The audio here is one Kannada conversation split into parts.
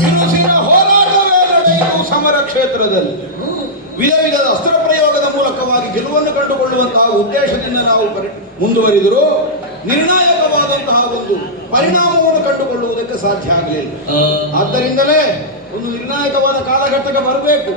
ಬಿರುಸಿನ ಹೋರಾಟವೇ ನಡೆಯಿತು ಸಮರ ಕ್ಷೇತ್ರದಲ್ಲಿ. ವಿಧ ವಿಧದ ಅಸ್ತ್ರ ಪ್ರಯೋಗದ ಮೂಲಕವಾಗಿ ಗೆಲುವನ್ನು ಕಂಡುಕೊಳ್ಳುವಂತಹ ಉದ್ದೇಶದಿಂದ ನಾವು ಮುಂದುವರಿದರೂ ನಿರ್ಣಾಯಕವಾದಂತಹ ಒಂದು ಪರಿಣಾಮವನ್ನು ಕಂಡುಕೊಳ್ಳುವುದಕ್ಕೆ ಸಾಧ್ಯ ಆಗಲಿಲ್ಲ. ಆದ್ದರಿಂದಲೇ ಒಂದು ನಿರ್ಣಾಯಕವಾದ ಕಾಲಘಟ್ಟಕ್ಕೆ ಬರಬೇಕು.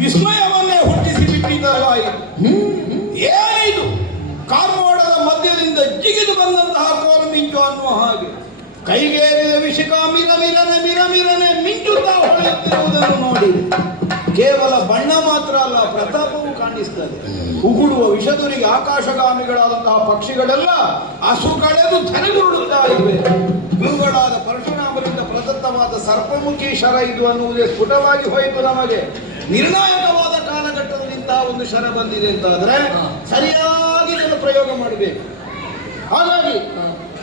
ವಿಸ್ಮಯವನ್ನೇ ಹುಟ್ಟಿಸಿ ಬಿಟ್ಟಿದ್ದಾಯಿತು. ಏನಿದು ಕಾರ್ಮೋಡದ ಮಧ್ಯದಿಂದ ಜಿಗಿದು ಬಂದಂತಹ ಕೋಲು ಮಿಂಚು ಅನ್ನುವ ಹಾಗೆ ಕೈಗೇರಿದ ವಿಷಕ ಮಿರಮಿರನೆ ಮಿಂಚುತ್ತಾ ಹೊಳೆಯುತ್ತಿರುವುದನ್ನು ನೋಡಿ ಕೇವಲ ಬಣ್ಣ ಮಾತ್ರ ಅಲ್ಲ, ಪ್ರತಾಪವು ಕಾಣಿಸ್ತದೆ. ಉಗುಳುವ ವಿಷದುರಿಗೆ ಆಕಾಶಗಾಮಿಗಳಾದಂತಹ ಪಕ್ಷಿಗಳೆಲ್ಲ ಅಸು ಕಳೆದು ಧರೆಗುರುಳುತ್ತಾ ಇವೆ. ಗುರುಗಳಾದ ಪರಶುರಾಮರಿಂದ ಪ್ರದತ್ತವಾದ ಸರ್ಪಮುಖಿ ಶರ ಇದು ಅನ್ನುವುದೇ ಸ್ಫುಟವಾಗಿ ಹೋಯಿತು. ನಮಗೆ ನಿರ್ಣಾಯಕವಾದ ಕಾಲಘಟ್ಟದಲ್ಲಿ ಇಂತಹ ಒಂದು ಶರ ಬಂದಿದೆ ಅಂತಾದ್ರೆ ಸರಿಯಾಗಿ ಇದನ್ನು ಪ್ರಯೋಗ ಮಾಡಬೇಕು. ಹಾಗಾಗಿ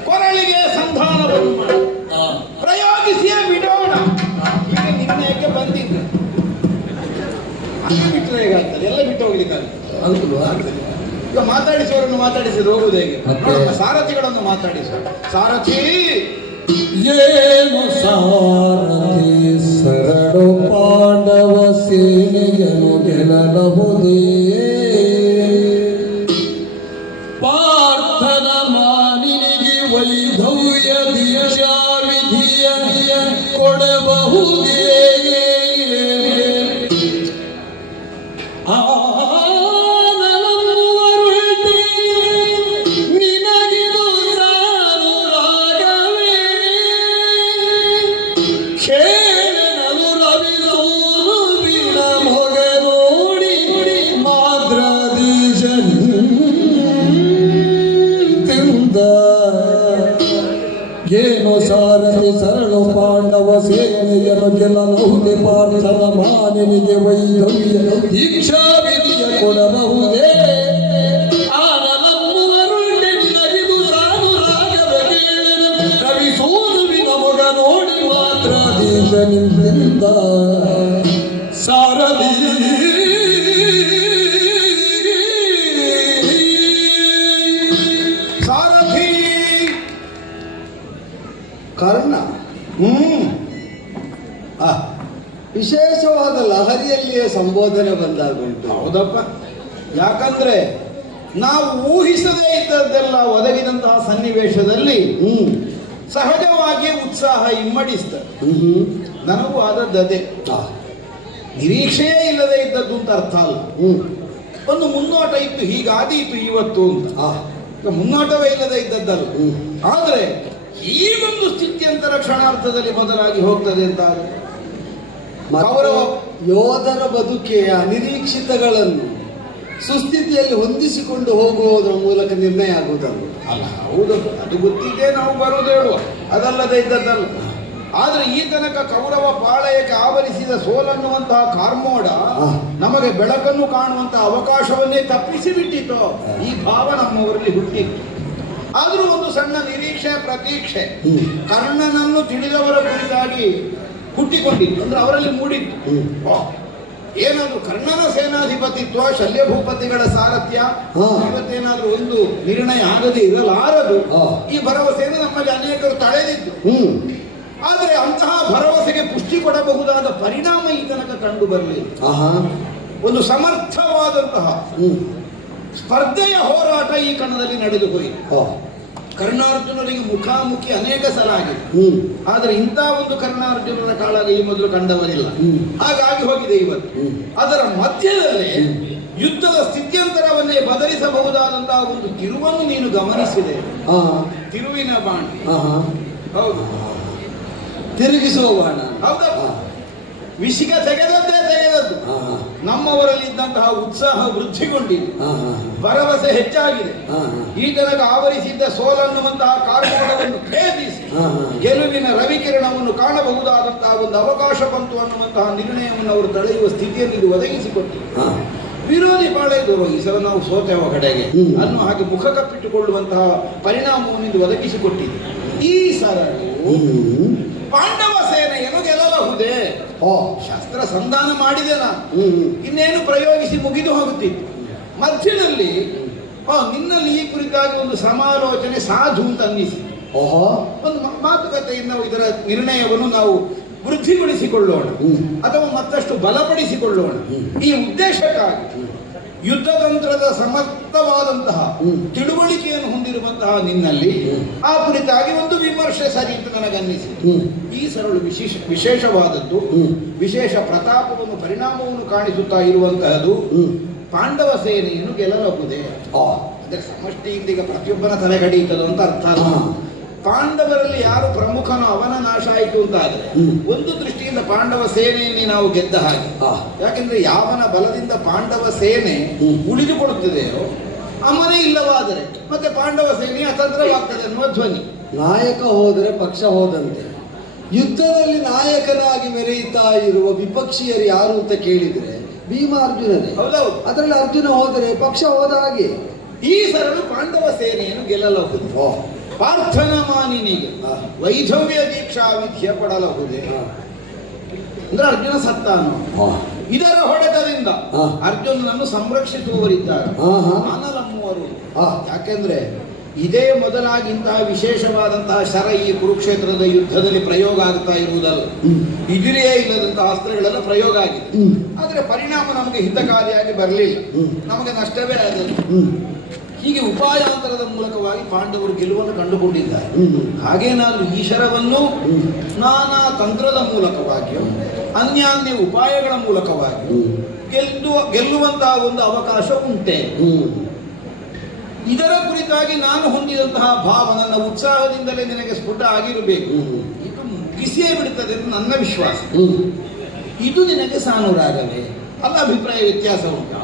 ಕೊರಳಿಗೆ ಸಂಧಾನವನ್ನು ಮಾಡಿ ಪ್ರಯೋಗಿಸಿಯೇ ಬಿಡೋಣ. ಈಗ ನಿರ್ಣಯಕ್ಕೆ ಬಂದಿದ್ದು ಬಿಟ್ಟರೆ ಹೇಗಾಗ್ತದೆ, ಎಲ್ಲ ಬಿಟ್ಟು ಹೋಗ್ಲಿಕ್ಕಾಗ್ತದೆ. ಈಗ ಮಾತಾಡಿಸುವವರನ್ನು ಮಾತಾಡಿಸಿದ್ರೆ ಹೋಗುವುದು ಹೇಗೆ? ಸಾರಥಿಗಳನ್ನು ಮಾತಾಡಿಸುವ ಸಾರಥಿ ಏನು ಸಾರಥಿ ಸರಳು ಪಾಂಡವ ಸೇನೆಯನ್ನು ಗೆಲ್ಲಬಹುದೇ? ಪಾರ್ಥನ ಮಾನಿನಿಗೆ ವೈಧವ್ಯ ದೀಕ್ಷಾ ವಿಧಿಯ ಕೊಡಬಹುದೇ? ಏನು ಸಾರಥಿ ಸರಳು ಪಾಂಡವ ಸೇನೆಯನ್ನು ಗೆಲ್ಲಬಹುದೇ? ಪಾರ್ಥನ ಮಾನಿನಿಗೆ ವೈಧವ್ಯ ದೀಕ್ಷಾ ವಿಧಿಯ ಕೊಡಬಹುದೇ? ನಗಿದು ಸಾನು ರಾಗದ ರವಿ ಸೋನುವಿನ ಮೊಗ ನೋಡಿ ಮಾತ್ರ ದೇಶ ನಿಂದ ಸಾರಥಿ ಕರ್ಣ ವಿಶೇಷವಾದ ಲಹರಿಯಲ್ಲಿಯೇ ಸಂಬೋಧನೆ ಬಂದಾಗುಂಟು. ಹೌದಪ್ಪ, ಯಾಕಂದ್ರೆ ನಾವು ಊಹಿಸದೇ ಇದ್ದದ್ದೆಲ್ಲ ಒದಗಿದಂತಹ ಸನ್ನಿವೇಶದಲ್ಲಿ ಸಹಜವಾಗಿ ಉತ್ಸಾಹ ಇಮ್ಮಡಿಸ್ತದೆ. ನನಗೂ ಆದದ್ದೇ, ನಿರೀಕ್ಷೆಯೇ ಇಲ್ಲದೆ ಇದ್ದದ್ದು ಅಂತ ಅರ್ಥ ಅಲ್ಲ. ಒಂದು ಮುನ್ನೋಟ ಇತ್ತು, ಹೀಗಾದೀತು ಇವತ್ತು ಅಂತ. ಈಗ ಮುನ್ನೋಟವೇ ಇಲ್ಲದೆ ಇದ್ದದ್ದಲ್ಲ. ಆದ್ರೆ ಈಗೊಂದು ಸ್ಥಿತ್ಯಂತರ ಕ್ಷಣಾರ್ಥದಲ್ಲಿ ಬದಲಾಗಿ ಹೋಗ್ತದೆ ಅಂತ ಕೌರವ ಯೋಧರ ಬದುಕಿಯ ಅನಿರೀಕ್ಷಿತಗಳನ್ನು ಸುಸ್ಥಿತಿಯಲ್ಲಿ ಹೊಂದಿಸಿಕೊಂಡು ಹೋಗುವುದರ ಮೂಲಕ ನಿರ್ಣಯ ಆಗುವುದಲ್ಲ. ಅಲ್ಲ, ಹೌದು, ಅದು ಗೊತ್ತಿದೆ, ನಾವು ಬರೋದು ಹೇಳುವ, ಅದಲ್ಲದೆ ಇದ್ದದ್ದಲ್ಲ. ಆದ್ರೆ ಈ ತನಕ ಕೌರವ ಪಾಳಯಕ್ಕೆ ಆವರಿಸಿದ ಸೋಲನ್ನುವಂತಹ ಕಾರ್ಮೋಡ ನಮಗೆ ಬೆಳಕನ್ನು ಕಾಣುವಂತಹ ಅವಕಾಶವನ್ನೇ ತಪ್ಪಿಸಿ ಬಿಟ್ಟಿತು. ಈ ಭಾವ ನಮ್ಮವರಲ್ಲಿ ಹುಟ್ಟಿತ್ತು. ಆದ್ರೂ ಒಂದು ಸಣ್ಣ ನಿರೀಕ್ಷೆ, ಪ್ರತೀಕ್ಷೆ ಕರ್ಣನನ್ನು ತಿಳಿದವರ ಕುರಿತಾಗಿ ಹುಟ್ಟಿಕೊಂಡಿತ್ತು. ಅಂದ್ರೆ ಅವರಲ್ಲಿ ಮೂಡಿತ್ತು, ಏನಾದ್ರೂ ಕರ್ಣನ ಸೇನಾಧಿಪತಿತ್ವ, ಶಲ್ಯ ಭೂಪತಿಗಳ ಸಾರಥ್ಯ ಇವತ್ತೇನಾದ್ರೂ ಒಂದು ನಿರ್ಣಯ ಆಗದೆ ಇರಲಾರದು. ಈ ಭರವಸೆಯನ್ನು ನಮ್ಮಲ್ಲಿ ಅನೇಕರು ತಳೆದಿದ್ದು. ಆದರೆ ಅಂತಹ ಭರವಸೆಗೆ ಪುಷ್ಟಿ ಕೊಡಬಹುದಾದ ಪರಿಣಾಮ ಈ ತನಕ ಕಂಡು ಬರಲಿಲ್ಲ. ಒಂದು ಸಮರ್ಥವಾದಂತಹ ಸ್ಪರ್ಧೆಯ ಹೋರಾಟ ಈ ಕಣದಲ್ಲಿ ನಡೆದು ಹೋಯಿತು. ಕರ್ಣಾರ್ಜುನರಿಗೆ ಮುಖಾಮುಖಿ ಅನೇಕ ಸಲ ಆಗಿದೆ. ಹ್ಮ್ ಆದರೆ ಇಂಥ ಒಂದು ಕರ್ಣಾರ್ಜುನರ ಕಾಳಗ ಈ ಮೊದಲು ಕಂಡವರಿಲ್ಲ. ಹಾಗಾಗಿ ಹೋಗಿದೆ ಇವತ್ತು. ಅದರ ಮಧ್ಯದಲ್ಲಿ ಯುದ್ಧದ ಸ್ಥಿತ್ಯಂತರವನ್ನೇ ಬದಲಿಸಬಹುದಾದಂತಹ ಒಂದು ತಿರುವನ್ನು ನೀನು ಗಮನಿಸಿದೆ. ಹಾ ತಿರುವಿನ ಬಾಣ. ಹಾ ಹೌದು, ತಿರುಗಿಸುವ ಬಾಣ. ಹೌದಪ್ಪ. ವಿಷಿಕ ತೆಗೆದದ್ದೇ ತೆಗೆದದ್ದು. ನಮ್ಮವರಲ್ಲಿ ಇದ್ದಂತಹ ಉತ್ಸಾಹ ವೃದ್ಧಿಗೊಂಡಿದೆ, ಭರವಸೆ ಹೆಚ್ಚಾಗಿದೆ. ಈ ತನಕ ಆವರಿಸಿದ್ದ ಸೋಲನ್ನುವಂತಹ ಕಾರ್ಮೋಡವನ್ನು ಭೇದಿಸಿ ಗೆಲುವಿನ ರವಿಕಿರಣವನ್ನು ಕಾಣಬಹುದಾದಂತಹ ಒಂದು ಅವಕಾಶ ಬಂತು ಅನ್ನುವಂತಹ ನಿರ್ಣಯವನ್ನು ಅವರು ತಳೆಯುವ ಸ್ಥಿತಿಯನ್ನು ಇದು ಒದಗಿಸಿಕೊಟ್ಟಿದೆ. ವಿರೋಧಿ ಪಾಳೆಯದವರು ಈ ಸಲ ನಾವು ಸೋತೆವ ಕಡೆಗೆ ಅನ್ನೋ ಹಾಗೆ ಮುಖ ಕಪ್ಪಿಟ್ಟುಕೊಳ್ಳುವಂತಹ ಪರಿಣಾಮವನ್ನು ಇದು ಒದಗಿಸಿಕೊಟ್ಟಿದೆ. ಈ ಸಲ ಪಾಂಡವ ಸೇನೆಯನ್ನು ಗೆಲ್ಲಬಹುದೇ? ಶಸ್ತ್ರ ಸಂಧಾನ ಮಾಡಿದೆ ನಾನು, ಇನ್ನೇನು ಪ್ರಯೋಗಿಸಿ ಮುಗಿದು ಹೋಗುತ್ತಿತ್ತು. ಮಧ್ಯದಲ್ಲಿ ನಿನ್ನಲ್ಲಿ ಈ ಕುರಿತಾಗಿ ಒಂದು ಸಮಾಲೋಚನೆ ಸಾಧು ಅಂತ ಅನ್ನಿಸಿ ಒಂದು ಮಾತುಕತೆಯಿಂದ ಇದರ ನಿರ್ಣಯವನ್ನು ನಾವು ವೃದ್ಧಿಗೊಳಿಸಿಕೊಳ್ಳೋಣ ಅಥವಾ ಮತ್ತಷ್ಟು ಬಲಪಡಿಸಿಕೊಳ್ಳೋಣ. ಈ ಉದ್ದೇಶಕ್ಕಾಗಿ ಯುದ್ಧತಂತ್ರದ ಸಮರ್ಥವಾದಂತಹ ತಿಳುವಳಿಕೆಯನ್ನು ಹೊಂದಿರುವಂತಹ ನಿನ್ನಲ್ಲಿ ಆ ಕುರಿತಾಗಿ ಒಂದು ವಿಮರ್ಶೆ ಸರಿ ಅಂತ ನನಗನ್ನಿಸಿ. ಈ ಸರಳು ವಿಶೇಷವಾದದ್ದು, ವಿಶೇಷ ಪ್ರತಾಪವನ್ನು ಪರಿಣಾಮವನ್ನು ಕಾಣಿಸುತ್ತಾ ಇರುವಂತಹದ್ದು ಪಾಂಡವ ಸೇನೆಯನ್ನು ಗೆಲ್ಲಬಹುದೇ? ಅಂದ್ರೆ ಸಮಷ್ಟಿಯಿಂದ ಈಗ ಪ್ರತಿಯೊಬ್ಬನ ತಲೆ ಕಡಿಯುತ್ತದೆ ಅಂತ ಅರ್ಥ ಅಲ್ಲ. ಪಾಂಡವರಲ್ಲಿ ಯಾರು ಪ್ರಮುಖನೋ ಅವನ ನಾಶ ಆಯಿತು ಅಂತ ಆದ್ರೆ ಒಂದು ದೃಷ್ಟಿಯಿಂದ ಪಾಂಡವ ಸೇನೆಯಲ್ಲಿ ನಾವು ಗೆದ್ದ ಹಾಗೆ. ಯಾಕೆಂದ್ರೆ ಯಾವನ ಬಲದಿಂದ ಪಾಂಡವ ಸೇನೆ ಉಳಿದುಕೊಳ್ಳುತ್ತದೆಯೋ ಅವನೇ ಇಲ್ಲವಾದರೆ ಮತ್ತೆ ಪಾಂಡವ ಸೇನೆ ಅತಂತ್ರವಾಗ್ತದೆ ಅನ್ನುವ ಧ್ವನಿ. ನಾಯಕ ಹೋದರೆ ಪಕ್ಷ ಹೋದಂತೆ. ಯುದ್ಧದಲ್ಲಿ ನಾಯಕನಾಗಿ ಮೆರೆಯುತ್ತಾ ಇರುವ ವಿಪಕ್ಷೀಯರು ಯಾರು ಅಂತ ಕೇಳಿದ್ರೆ ಭೀಮ ಅರ್ಜುನನೇ. ಹೌದೌದು. ಅದರಲ್ಲಿ ಅರ್ಜುನ ಹೋದರೆ ಪಕ್ಷ ಹೋದ ಹಾಗೆ. ಈ ಸರಳು ಪಾಂಡವ ಸೇನೆಯನ್ನು ಗೆಲ್ಲಬಹುದು. ಪಾರ್ಥನ ಮಾನಿನಿಗೆ ವೈಧವ್ಯ ದೀಕ್ಷಾ ವಿಧಿಯ ಪಡಲಹುದೇ? ಅಂದ್ರೆ ಅರ್ಜುನ ಸತ್ತಾನು. ಇದರ ಹೊಡೆತದಿಂದ ಅರ್ಜುನನನ್ನು ಸಂರಕ್ಷಿಸುವವರಿದ್ದಾರೆ ಆನಲಮ್ಮವರು. ಯಾಕೆಂದ್ರೆ ಇದೇ ಮೊದಲಾಗಿ ಇಂತಹ ವಿಶೇಷವಾದಂತಹ ಶರ ಈ ಕುರುಕ್ಷೇತ್ರದ ಯುದ್ಧದಲ್ಲಿ ಪ್ರಯೋಗ ಆಗ್ತಾ ಇರುವುದಲ್ಲ. ಇದಿರಿಯೇ ಇಲ್ಲದಂತಹ ಅಸ್ತ್ರಗಳೆಲ್ಲ ಪ್ರಯೋಗ ಆಗಿದೆ. ಆದರೆ ಪರಿಣಾಮ ನಮಗೆ ಹಿತಕಾರಿಯಾಗಿ ಬರಲಿಲ್ಲ, ನಮಗೆ ನಷ್ಟವೇ ಆದದ್ದು. ಹೀಗೆ ಉಪಾಯಾಂತರದ ಮೂಲಕವಾಗಿ ಪಾಂಡವರು ಗೆಲುವನ್ನು ಕಂಡುಕೊಂಡಿದ್ದಾರೆ. ಹಾಗೇನಾದ್ರೂ ಈ ಶರವನ್ನು ನಾನಾ ತಂತ್ರದ ಮೂಲಕವಾಗಿಯೂ ಅನ್ಯಾನ್ಯ ಉಪಾಯಗಳ ಮೂಲಕವಾಗಿಯೂ ಗೆಲ್ಲುವಂತಹ ಒಂದು ಅವಕಾಶ ಉಂಟೆ. ಇದರ ಕುರಿತಾಗಿ ನಾನು ಹೊಂದಿದಂತಹ ಭಾವ ನನ್ನ ಉತ್ಸಾಹದಿಂದಲೇ ನಿನಗೆ ಸ್ಫುಟ ಆಗಿರಬೇಕು. ಇದು ಮುಗಿಸಿಯೇ ಬಿಡುತ್ತದೆ ಎಂದು ನನ್ನ ವಿಶ್ವಾಸ. ಇದು ನಿನಗೆ ಸಾನುರಾಗವೇ? ಅಲ್ಲ, ಅಭಿಪ್ರಾಯ ವ್ಯತ್ಯಾಸ ಉಂಟಾ?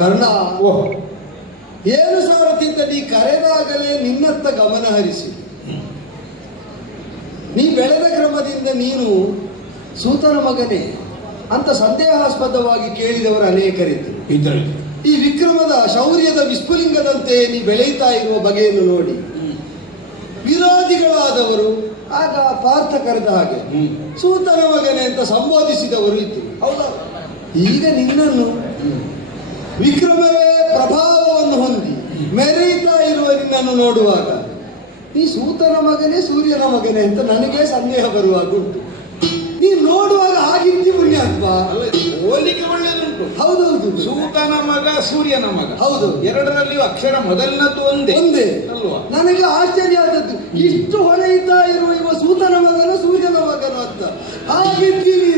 ಕರ್ಣ, ಏನು ಸಾರಥಿಯಿಂದ ನೀ ಕರೆದಾಗಲೇ ನಿನ್ನತ್ತ ಗಮನ ಹರಿಸಿ. ನೀ ಬೆಳೆದ ಕ್ರಮದಿಂದ ನೀನು ಸೂತನ ಮಗನೇ ಅಂತ ಸಂದೇಹಾಸ್ಪದವಾಗಿ ಕೇಳಿದವರು ಅನೇಕರಿದ್ದರು. ಈ ವಿಕ್ರಮದ ಶೌರ್ಯದ ವಿಸ್ಫುಲಿಂಗದಂತೆ ನೀ ಬೆಳೆಯುತ್ತಾ ಇರುವ ಬಗೆಯನ್ನು ನೋಡಿ ವಿರೋಧಿಗಳಾದವರು ಆಗ ಪಾರ್ಥ ಕರೆದ ಹಾಗೆ ಸೂತನ ಮಗನೇ ಅಂತ ಸಂಬೋಧಿಸಿದವರು ಇದ್ದರು. ಹೌದಾ? ಈಗ ನಿನ್ನನ್ನು ವಿಕ್ರಮವೇ ಪ್ರಭಾವವನ್ನು ಹೊಂದಿ ಮೆರೆಯುತ್ತಾ ಇರುವ ನಿನ್ನನ್ನು ನೋಡುವಾಗ ನೀ ಸೂತನ ಮಗನೇ ಸೂರ್ಯನ ಮಗನೇ ಅಂತ ನನಗೆ ಸಂದೇಹ ಬರುವಾಗ ಉಂಟು. ನೀ ನೋಡುವಾಗ ಹಾಗಿದ್ದಿ ಪುಣ್ಯಾತ್ಮ. ಹೋಲಿಕೆ ಒಳ್ಳೆದುಂಟು. ಹೌದೌದು. ಸೂತನ ಮಗ ಸೂರ್ಯನ ಮಗ. ಹೌದು. ಎರಡರಲ್ಲಿಯೂ ಅಕ್ಷರ ಮೊದಲನದ್ದು ಒಂದೇ ಅಲ್ವಾ? ನನಗೆ ಆಶ್ಚರ್ಯ ಆದದ್ದು, ಇಷ್ಟು ಹೊಳೆಯುತ್ತಾ ಇರುವ ಇವ ಸೂತನ ಮಗನ ಸೂರ್ಯನ ಮಗನ ಅಂತ. ಹಾಗಿದ್ದೀವಿ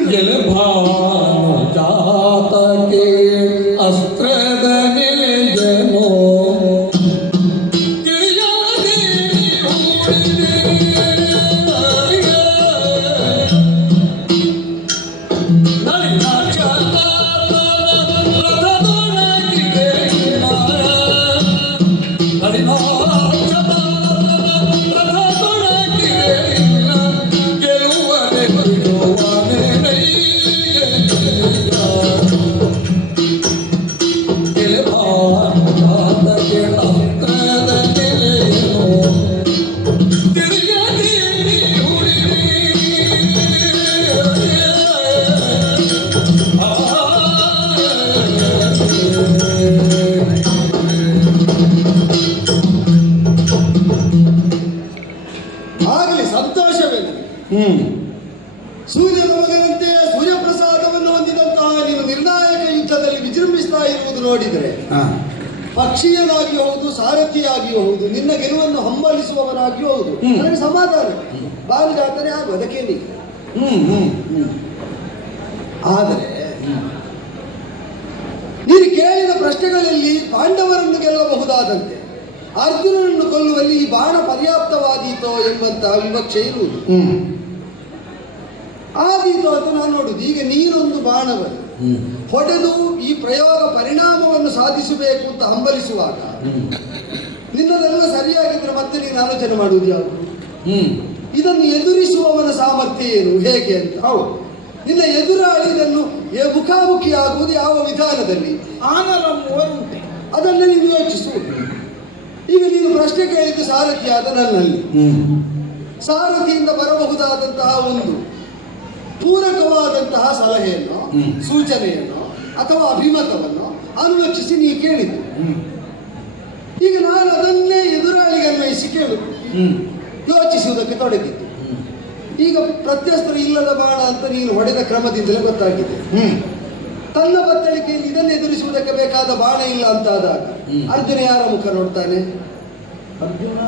ಜಾತಕೆ ಅಸ್ತ್ರದ ನಿಲಯನೋ ಆಗಲಿ, ಸಂತೋಷವೇ ನನಗೆ. ಸೂರ್ಯನ ಮಗನಂತೆ ಸೂರ್ಯಪ್ರಸಾದವನ್ನು ಹೊಂದಿದಂತಹ ನೀನು ನಿರ್ಣಾಯಕ ಯುದ್ಧದಲ್ಲಿ ವಿಜೃಂಭಿಸ್ತಾ ಇರುವುದು ನೋಡಿದರೆ ಪಕ್ಷೀಯನಾಗಿಯೂ ಹೌದು, ಸಾರಥಿಯಾಗಿಯೂ ಹೌದು, ನಿನ್ನ ಗೆಲುವನ್ನು ಹಂಬಲಿಸುವವನಾಗಿಯೂ ಹೌದು. ನನಗೆ ಸಮಾಧಾನ, ಬಾಲ್ಗಾತನೇ ಆಗು, ಅದಕ್ಕೇನಿ. ಆದರೆ ನೀನು ಕೇಳಿದ ಪ್ರಶ್ನೆಗಳಲ್ಲಿ ಪಾಂಡವರನ್ನು ಗೆಲ್ಲಬಹುದಾದಂತೆ ಅರ್ಜುನನನ್ನು ಕೊಲ್ಲುವಲ್ಲಿ ಈ ಬಾಣ ಪರ್ಯಾಪ್ತವಾದೀತೋ ಎಂಬಂತಹ ವಿವಕ್ಷೆ ಇರುವುದು. ಆದೀತೋ ಅಂತ ನಾನು ನೋಡುದು. ಈಗ ನೀನೊಂದು ಬಾಣವನ್ನು ಹೊಡೆದು ಈ ಪ್ರಯೋಗ ಪರಿಣಾಮವನ್ನು ಸಾಧಿಸಬೇಕು ಅಂತ ಹಂಬಲಿಸುವಾಗ ನಿನ್ನದೆಲ್ಲ ಸರಿಯಾಗಿದ್ರೆ ಮತ್ತೆ ನೀನು ಆಲೋಚನೆ ಮಾಡುವುದು ಯಾವುದು? ಇದನ್ನು ಎದುರಿಸುವವನ ಸಾಮರ್ಥ್ಯ ಏನು, ಹೇಗೆ ಅಂತ. ಹೌದು, ನಿನ್ನ ಎದುರಾಳಿ ಇದನ್ನು ಮುಖಾಮುಖಿ ಆಗುವುದು ಯಾವ ವಿಧಾನದಲ್ಲಿ ಆನಲಂಬುವರುಂಟೆ, ಅದನ್ನು ನೀನು ಯೋಚಿಸುವುದು. ಈಗ ನೀನು ಪ್ರಶ್ನೆ ಕೇಳಿದ್ದು ಸಾರಥಿಯಾದ ನನ್ನಲ್ಲಿ, ಸಾರಥಿಯಿಂದ ಬರಬಹುದಾದಂತಹ ಒಂದು ಪೂರಕವಾದಂತಹ ಸಲಹೆಯನ್ನು, ಸೂಚನೆಯನ್ನು ಅಥವಾ ಅಭಿಮತವನ್ನು ಅನುಲಕ್ಷಿಸಿ ನೀ ಕೇಳಿದ್ದು. ಈಗ ನಾನು ಅದನ್ನೇ ಎದುರಾಳಿಗೆ ಅನ್ವಯಿಸಿ ಕೇಳುದು, ಯೋಚಿಸುವುದಕ್ಕೆ ತೊಡಗಿದ್ದು. ಈಗ ಪ್ರತ್ಯಸ್ತ್ರ ಇಲ್ಲದ ಬಾಣ ಅಂತ ನೀನು ಹೊಡೆದ ಕ್ರಮದಿಂದಲೇ ಗೊತ್ತಾಗಿದೆ. ತನ್ನ ಬತ್ತಳಿಕೆಯಲ್ಲಿ ಇದನ್ನು ಎದುರಿಸುವುದಕ್ಕೆ ಬೇಕಾದ ಬಾಣ ಇಲ್ಲ ಅಂತಾದಾಗ ಅರ್ಜುನ ಯಾರ ಮುಖ ನೋಡ್ತಾನೆ? ಅರ್ಜುನ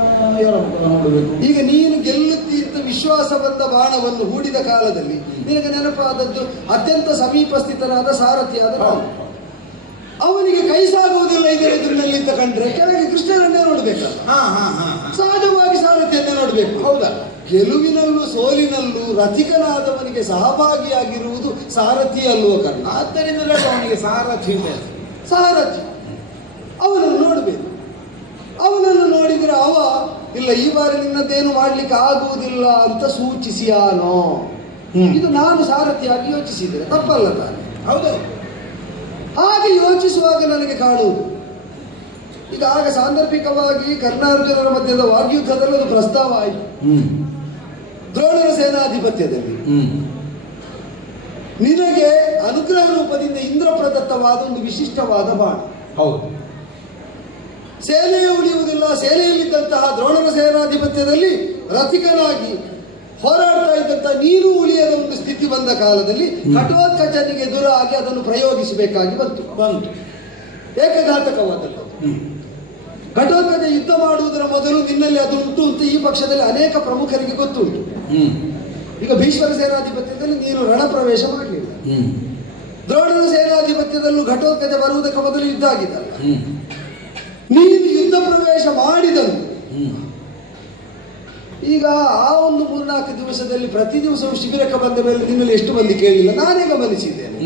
ಯಾರ ಮುಖ ನೋಡಬೇಕು? ಈಗ ನೀನು ಗೆಲ್ಲುತ್ತಿ ಅಂತ ವಿಶ್ವಾಸ ಬಂದ ಬಾಣವನ್ನು ಹೂಡಿದ ಕಾಲದಲ್ಲಿ ನಿನಗೆ ನೆನಪಾದದ್ದು ಅತ್ಯಂತ ಸಮೀಪಸ್ಥಿತನಾದ ಸಾರಥಿಯಾದ ರಾಮ. ಅವನಿಗೆ ಕೈ ಸಾಗುವುದಿಲ್ಲ ಇದರ ಎದುರಿನಲ್ಲಿ ಅಂತ ಕಂಡ್ರೆ ಕೆಳಗೆ ಕೃಷ್ಣನನ್ನೇ ನೋಡ್ಬೇಕಲ್ಲ, ಸಹಜವಾಗಿ ಸಾರಥಿಯನ್ನೇ ನೋಡ್ಬೇಕು. ಹೌದಾ? ಗೆಲುವಿನಲ್ಲೂ ಸೋಲಿನಲ್ಲೂ ರಥಿಕನಾದವನಿಗೆ ಸಹಭಾಗಿಯಾಗಿರುವುದು ಸಾರಥಿ ಅಲ್ಲುವ ಕಾರಣ. ಆದ್ದರಿಂದ ಅವನಿಗೆ ಸಾರಥಿ ಅವನನ್ನು ನೋಡಬೇಕು. ಅವನನ್ನು ನೋಡಿದರೆ ಅವ ಇಲ್ಲ ಈ ಬಾರಿ ನಿನ್ನದೇನು ಮಾಡ್ಲಿಕ್ಕೆ ಆಗುವುದಿಲ್ಲ ಅಂತ ಸೂಚಿಸಿಯಾನೋ. ಇದು ನಾನು ಸಾರಥಿಯಾಗಿ ಯೋಚಿಸಿದರೆ ತಪ್ಪಲ್ಲ ತಾನೆ? ಹೌದು. ಹಾಗೆ ಯೋಚಿಸುವಾಗ ನನಗೆ ಕಾಣುವುದು ಈಗ ಆಗ ಸಾಂದರ್ಭಿಕವಾಗಿ ಕರ್ಣಾರ್ಜುನರ ಮಧ್ಯದ ವಾಗ್ಯುದ್ಧದಲ್ಲಿ ಅದು ಪ್ರಸ್ತಾವ ಆಯಿತು. ದ್ರೋಣರ ಸೇನಾಧಿಪತ್ಯದಲ್ಲಿ ನಿನಗೆ ಅನುಗ್ರಹ ರೂಪದಿಂದ ಇಂದ್ರ ಪ್ರದತ್ತವಾದ ಒಂದು ವಿಶಿಷ್ಟವಾದ ಬಾಣ. ಹೌದು. ಸೇನೆಯೇ ಉಳಿಯುವುದಿಲ್ಲ. ಸೇನೆಯಲ್ಲಿದ್ದಂತಹ ದ್ರೋಣರ ಸೇನಾಧಿಪತ್ಯದಲ್ಲಿ ರಥಿಕನಾಗಿ ಹೋರಾಡ್ತಾ ಇದ್ದಂತಹ ನೀರು ಉಳಿಯದ ಒಂದು ಸ್ಥಿತಿ ಬಂದ ಕಾಲದಲ್ಲಿ ಘಟೋತ್ಕಚನಿಗೆ ಎದುರಾಗಿ ಅದನ್ನು ಪ್ರಯೋಗಿಸಬೇಕಾಗಿ ಬಂತು. ಏಕಘಾತಕವಾದದ್ದು. ಘಟೋತ್ಕಚ ಯುದ್ಧ ಮಾಡುವುದರ ಮೊದಲು ನಿನ್ನಲ್ಲಿ ಅದು ಉಂಟು ಅಂತ ಈ ಪಕ್ಷದಲ್ಲಿ ಅನೇಕ ಪ್ರಮುಖರಿಗೆ ಗೊತ್ತುಂಟು. ಈಗ ಭೀಷ್ಮರ ಸೇನಾಧಿಪತ್ಯದಲ್ಲಿ ನೀನು ರಣ ಪ್ರವೇಶ ಮಾಡಲಿಲ್ಲ. ದ್ರೋಣರ ಸೇನಾಧಿಪತ್ಯದಲ್ಲೂ ಘಟೋತ್ಕಚ ಬರುವುದಕ್ಕೆ ಮೊದಲು ಯುದ್ಧ ಆಗಿದ್ದಲ್ಲ. ನೀನು ಯುದ್ಧ ಪ್ರವೇಶ ಮಾಡಿದಂತೆ ಈಗ ಆ ಒಂದು 3-4 ದಿವಸದಲ್ಲಿ ಪ್ರತಿ ದಿವಸವೂ ಶಿಬಿರಕ್ಕೆ ಬಂದ ಮೇಲೆ ನಿನ್ನಲ್ಲಿ ಎಷ್ಟು ಮಂದಿ ಕೇಳಲಿಲ್ಲ, ನಾನೇ ಗಮನಿಸಿದ್ದೇನೆ.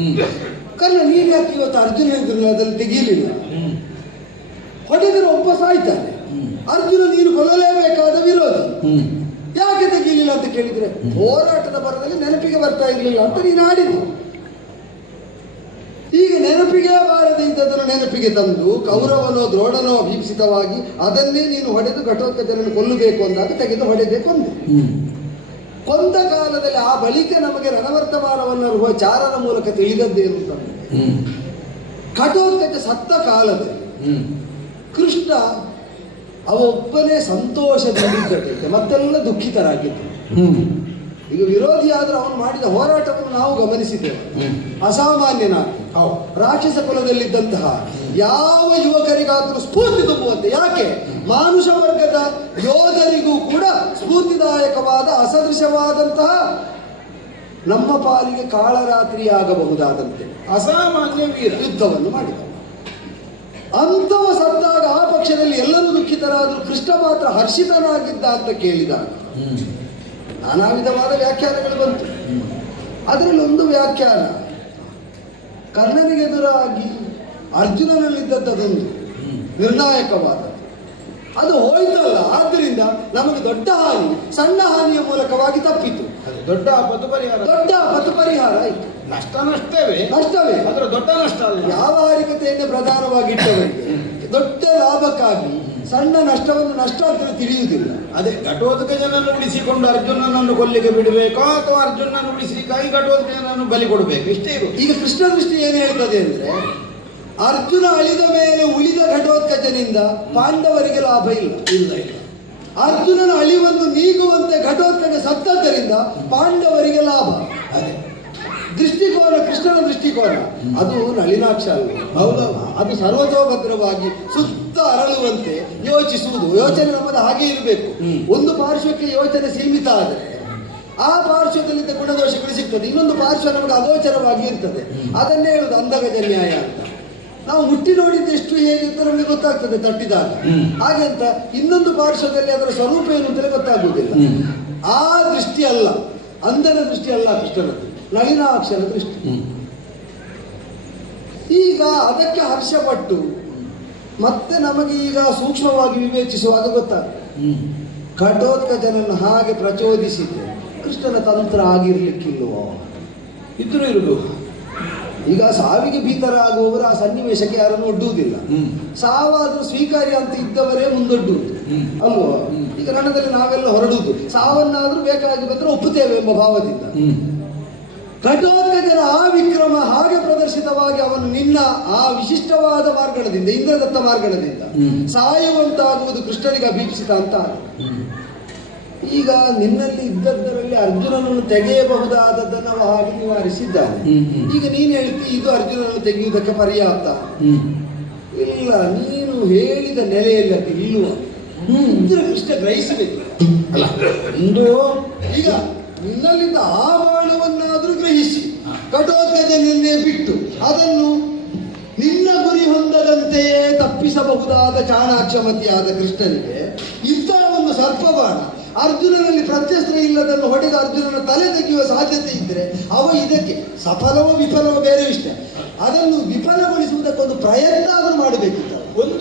ಕಾರಣ ನೀನು ಯಾಕೆ ಇವತ್ತು ಅರ್ಜುನ ಅದರಲ್ಲಿ ತೆಗೀಲಿಲ್ಲ? ಹೊಡೆದರೆ ಒಬ್ಬ ಸಾಯ್ತಾನೆ. ಅರ್ಜುನ ನೀನು ಕೊಲ್ಲಲೇಬೇಕಾದ ವಿರೋಧಿ, ಯಾಕೆ ತೆಗೀಲಿಲ್ಲ ಅಂತ ಕೇಳಿದ್ರೆ ಹೋರಾಟದ ಬರದಲ್ಲಿ ನೆನಪಿಗೆ ಬರ್ತಾ ಇರಲಿಲ್ಲ ಅಂತ ನೀನು ಆಡಿದ್ದು. ಈಗ ನೆನಪಿಗೆ ಬಾರದೆ ಇದ್ದದನ್ನು ನೆನಪಿಗೆ ತಂದು ಕೌರವನೋ ದ್ರೋಣನೋ ಭೀಪ್ಸಿತವಾಗಿ ಅದನ್ನೇ ನೀನು ಹೊಡೆದು ಘಟೋತ್ಕಚನನ್ನು ಕೊಲ್ಲಬೇಕು ಅಂದಾಗ ತೆಗೆದು ಹೊಡೆದೇ ಕೊಂದ ಕಾಲದಲ್ಲಿ ಆ ಬಳಿಕ ನಮಗೆ ರಣವರ್ತಮಾನವನ್ನು ಚಾರನ ಮೂಲಕ ತಿಳಿದದ್ದೇನು ಅಂತಂದ್ರೆ ಘಟೋತ್ಕಚ ಸತ್ತ ಕಾಲದಲ್ಲಿ ಕೃಷ್ಣ ಅವೊಬ್ಬನೇ ಸಂತೋಷದಿಂದಿದ್ದ ಮತ್ತೆಲ್ಲ ದುಃಖಿತರಾಗಿದ್ದರು. ಈಗ ವಿರೋಧಿ ಆದರೂ ಅವನು ಮಾಡಿದ ಹೋರಾಟವನ್ನು ನಾವು ಗಮನಿಸಿದ್ದೇವೆ. ಅಸಾಮಾನ್ಯನಾಗಿ ರಾಕ್ಷಸ ಕುಲದಲ್ಲಿದ್ದಂತಹ ಯಾವ ಯುವಕರಿಗಾದರೂ ಸ್ಫೂರ್ತಿ ತುಂಬುವಂತೆ, ಯಾಕೆ ಮಾನುಷ ವರ್ಗದ ಯೋಧರಿಗೂ ಕೂಡ ಸ್ಫೂರ್ತಿದಾಯಕವಾದ ಅಸದೃಶವಾದಂತಹ ನಮ್ಮ ಪಾಲಿಗೆ ಕಾಳರಾತ್ರಿ ಆಗಬಹುದಾದಂತೆ ಅಸಾಮಾನ್ಯ ವೀರ ಯುದ್ಧವನ್ನು ಮಾಡಿದ. ಅಂಥವ ಸತ್ತಾಗ ಆ ಪಕ್ಷದಲ್ಲಿ ಎಲ್ಲರೂ ದುಃಖಿತರಾದರೂ ಕೃಷ್ಣ ಮಾತ್ರ ಹರ್ಷಿತನಾಗಿದ್ದ ಅಂತ ಕೇಳಿದಾಗ ನಾನಾ ವಿಧವಾದ ವ್ಯಾಖ್ಯಾನಗಳು ಬಂತು. ಅದರಲ್ಲಿ ಒಂದು ವ್ಯಾಖ್ಯಾನ ಕರ್ಣನಿಗೆ ಎದುರಾಗಿ ಅರ್ಜುನನಲ್ಲಿದ್ದದ್ದೊಂದು ನಿರ್ಣಾಯಕವಾದದ್ದು. ಅದು ಹೋಯ್ತಲ್ಲ, ಆದ್ದರಿಂದ ನಮಗೆ ದೊಡ್ಡ ಹಾನಿ ಸಣ್ಣ ಹಾನಿಯ ಮೂಲಕವಾಗಿ ತಪ್ಪಿತು. ದೊಡ್ಡ ಆಪತ್ತು ಪರಿಹಾರ ಆಯಿತು. ನಷ್ಟವೇ ಅದರ ದೊಡ್ಡ ನಷ್ಟ ಅಲ್ಲ. ವ್ಯಾವಹಾರಿಕತೆಯನ್ನು ಪ್ರಧಾನವಾಗಿಟ್ಟವರಿಗೆ ದೊಡ್ಡ ಲಾಭಕ್ಕಾಗಿ ಸಣ್ಣ ನಷ್ಟವನ್ನು ನಷ್ಟ ಅಂತ ತಿಳಿಯುವುದಿಲ್ಲ. ಅದೇ ಘಟೋತ್ಕಚನನ್ನು ಉಳಿಸಿಕೊಂಡು ಅರ್ಜುನನನ್ನು ಕೊಲ್ಲಿಗೆ ಬಿಡಬೇಕೋ ಅಥವಾ ಅರ್ಜುನನ್ನು ಉಳಿಸಲಿಕ್ಕಾಗಿ ಘಟೋತ್ಕಚನನ್ನು ಬಲಿ ಕೊಡಬೇಕು, ಇಷ್ಟೇ ಇರು. ಈಗ ಕೃಷ್ಣ ದೃಷ್ಟಿ ಏನು ಹೇಳ್ತದೆ ಅಂದ್ರೆ ಅರ್ಜುನ ಅಳಿದ ಮೇಲೆ ಉಳಿದ ಘಟೋತ್ಕಚನಿಂದ ಪಾಂಡವರಿಗೆ ಲಾಭ ಇಲ್ಲ. ಅರ್ಜುನನ ಅಳಿವನ್ನು ನೀಗುವಂತೆ ಘಟೋತ್ಕಚ ಸತ್ತದ್ದರಿಂದ ಪಾಂಡವರಿಗೆ ಲಾಭ. ಅದೇ ದೃಷ್ಟಿಕೋನ, ಕೃಷ್ಣನ ದೃಷ್ಟಿಕೋನ. ತ್ರಿಕೋನ ಅದು ನಳಿನಾಕ್ಷ ಅಲ್ಲ. ಹೌದಾ? ಅದು ಸರ್ವತೋಭದ್ರವಾಗಿ ಸುತ್ತ ಅರಳುವಂತೆ ಯೋಚಿಸುವುದು. ಯೋಚನೆ ನಮ್ಮದು ಹಾಗೆ ಇರಬೇಕು. ಒಂದು ಪಾರ್ಶ್ವಕ್ಕೆ ಯೋಚನೆ ಸೀಮಿತ ಆದರೆ ಆ ಪಾರ್ಶ್ವದಲ್ಲಿದ್ದ ಗುಣದೋಷಗಳು ಸಿಗ್ತದೆ, ಇನ್ನೊಂದು ಪಾರ್ಶ್ವ ನಮಗೆ ಅಗೋಚರವಾಗಿ ಇರ್ತದೆ. ಅದನ್ನೇ ಹೇಳುದು ಅಂಧಗಜ ನ್ಯಾಯ ಅಂತ. ನಾವು ಮುಟ್ಟಿ ನೋಡಿದ್ದು ಎಷ್ಟು ಹೇಗೆ ಅಂತ ನಮಗೆ ಗೊತ್ತಾಗ್ತದೆ ತಟ್ಟಿದಾಗ. ಹಾಗೆ ಅಂತ ಇನ್ನೊಂದು ಪಾರ್ಶ್ವದಲ್ಲಿ ಅದರ ಸ್ವರೂಪ ಏನು ಅಂತಲೇ ಗೊತ್ತಾಗುವುದಿಲ್ಲ. ಆ ದೃಷ್ಟಿ ಅಲ್ಲ, ಅಂಧನ ದೃಷ್ಟಿ ಅಲ್ಲ ಕೃಷ್ಣನದ್ದು, ನಳಿನಾಕ್ಷನ ದೃಷ್ಟಿ. ಈಗ ಅದಕ್ಕೆ ಹರ್ಷಪಟ್ಟು ಮತ್ತೆ ನಮಗೆ ಈಗ ಸೂಕ್ಷ್ಮವಾಗಿ ವಿವೇಚಿಸುವಾಗ ಗೊತ್ತಾಗ್ತದೆ ಘಟೋತ್ಕಚನನ್ನು ಹಾಗೆ ಪ್ರಚೋದಿಸಿದೆ ಕೃಷ್ಣನ ತಂತ್ರ ಆಗಿರ್ಲಿಕ್ಕಿಲ್ವೋ? ಇದ್ರೂ ಇರುದು. ಈಗ ಸಾವಿಗೆ ಭೀತರಾಗುವವರು ಆ ಸನ್ನಿವೇಶಕ್ಕೆ ಯಾರನ್ನು ಒಡ್ಡುವುದಿಲ್ಲ. ಸಾವಾದ್ರೂ ಸ್ವೀಕಾರ್ಯ ಅಂತ ಇದ್ದವರೇ ಮುಂದೊಡ್ಡುವುದು ಅಲ್ವೋ? ಈಗ ರಣದಲ್ಲಿ ನಾವೆಲ್ಲ ಹೊರಡುವುದು ಸಾವನ್ನಾದ್ರೂ ಬೇಕಾಗಿ ಬಂದ್ರೆ ಒಪ್ಪುತ್ತೇವೆ ಎಂಬ ಭಾವದಿಂದ. ಘಟೋತ್ಕಚನ ಆ ವಿಕ್ರಮ ಹಾಗೆ ಪ್ರದರ್ಶಿತವಾಗಿ ಅವನು ನಿನ್ನ ಆ ವಿಶಿಷ್ಟವಾದ ಮಾರ್ಗಣದಿಂದ, ಇಂದ್ರದತ್ತ ಮಾರ್ಗಣದಿಂದ ಸಾಯುವಂತಾಗುವುದು ಕೃಷ್ಣನಿಗೆ ಅಭೀಪ್ಸಿತ ಅಂತ. ಈಗ ನಿನ್ನಲ್ಲಿ ಇದ್ದದ್ದರಲ್ಲಿ ಅರ್ಜುನನನ್ನು ತೆಗೆಯಬಹುದಾದದ್ದನ್ನು ಅವ ಹಾಗೆ ನಿವಾರಿಸಿದ್ದಾನೆ. ಈಗ ನೀನು ಹೇಳ್ತಿ ಇದು ಅರ್ಜುನನನ್ನು ತೆಗೆಯುವುದಕ್ಕೆ ಪರ್ಯಾಪ್ತ ಇಲ್ಲ. ನೀನು ಹೇಳಿದ ನೆಲೆಯಲ್ಲಿ ಅದು ಇಲ್ಲುವ ಇದ್ರೆ ಕೃಷ್ಣ ಗ್ರಹಿಸಬೇಕು ಅಲ್ಲ ಒಂದು ಈಗ ನಿನ್ನಲ್ಲಿದ್ದ ಆ ಬಾಣವನ್ನಾದ್ರೂ ಗ್ರಹಿಸಿ ಘಟೋತ್ಕಚನನ್ನೇ ಬಿಟ್ಟು ಅದನ್ನು ನಿನ್ನ ಗುರಿ ಹೊಂದದಂತೆಯೇ ತಪ್ಪಿಸಬಹುದಾದ ಚಾಣಾಕ್ಷಮತಿಯಾದ ಕೃಷ್ಣನಿಗೆ ಇಂಥ ಒಂದು ಸರ್ಪಬಾಣ ಅರ್ಜುನನಲ್ಲಿ ಪ್ರತ್ಯಸ್ತ್ರ ಇಲ್ಲದನ್ನು ಹೊಡೆದ ಅರ್ಜುನನ ತಲೆ ತೆಗೆಯುವ ಸಾಧ್ಯತೆ ಇದ್ದರೆ ಅವ ಇದಕ್ಕೆ ಸಫಲವೋ ವಿಫಲವೋ ಬೇರೆ ಇಷ್ಟ, ಅದನ್ನು ವಿಫಲಗೊಳಿಸುವುದಕ್ಕೊಂದು ಪ್ರಯತ್ನ ಆದರೂ ಮಾಡಬೇಕಿತ್ತು. ಒಂದು